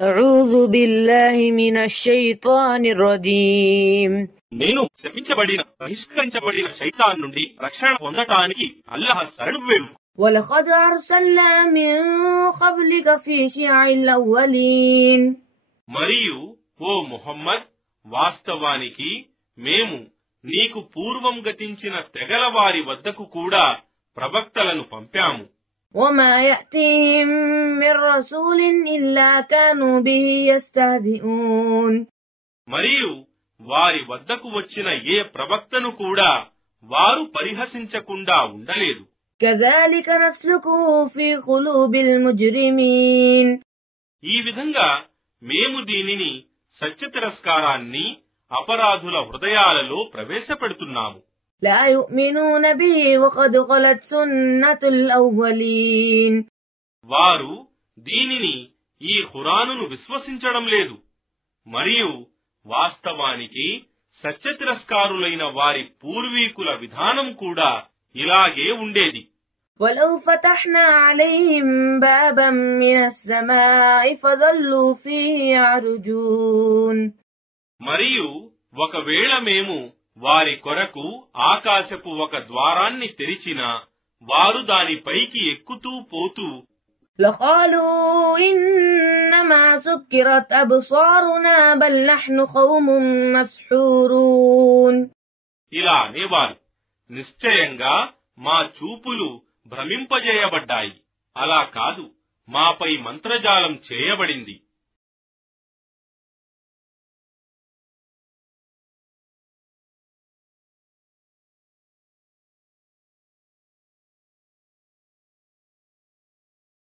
أعوذ بالله من الشيطان الرجيم నేను శపించబడిన బహిష్కరించబడిన శైతాన్ నుండి రక్షణ పొందటానికి అల్లాహ్ శరణు వేడు. ولقد أرسلنا من قبلك في شيع الأولين మరియు ఓ ముహమ్మద్, వాస్తవానికి మేము నీకు పూర్వం గతించిన తెగల వారి వద్దకు కూడా ప్రవక్తలను పంపాము. وما يأتيهم من رسول إلا كانوا به يستهزئون మరియు వారి వద్దకు వచ్చిన ఏ ప్రవక్తను కూడా వారు పరిహసించకుండా ఉండలేదు. كذلك نسلكه في قلوب المجرمين ఈ విధంగా మేము దీనిని సత్య తిరస్కారాన్ని అపరాధుల హృదయాలలో ప్రవేశపెడుతున్నాము. لا يؤمنون به وقد خلت سنة الأولين వారు దీనిని ఈ ఖురానును విశ్వసించడం లేదు. మరియు వాస్తవానికి సత్య తిరస్కారులైన వారి పూర్వీకుల విధానం కూడా ఇలాగే ఉండేది. ولو فتحنا عليهم بابا من السماء فظلوا فيه يعرجون మరియు ఒకవేళ మేము వారి కొరకు ఆకాశపు ఒక ద్వారాన్ని తెరిచినా వారు దానిపైకి ఎక్కుతూ పోతూ لقالوا إنما سكرت أبصارنا بل نحن قوم مسحورون ఇలా అనేవారు, నిశ్చయంగా మా చూపులు భ్రమింపజేయబడ్డాయి, అలా కాదు, మాపై మంత్రజాలం చేయబడింది.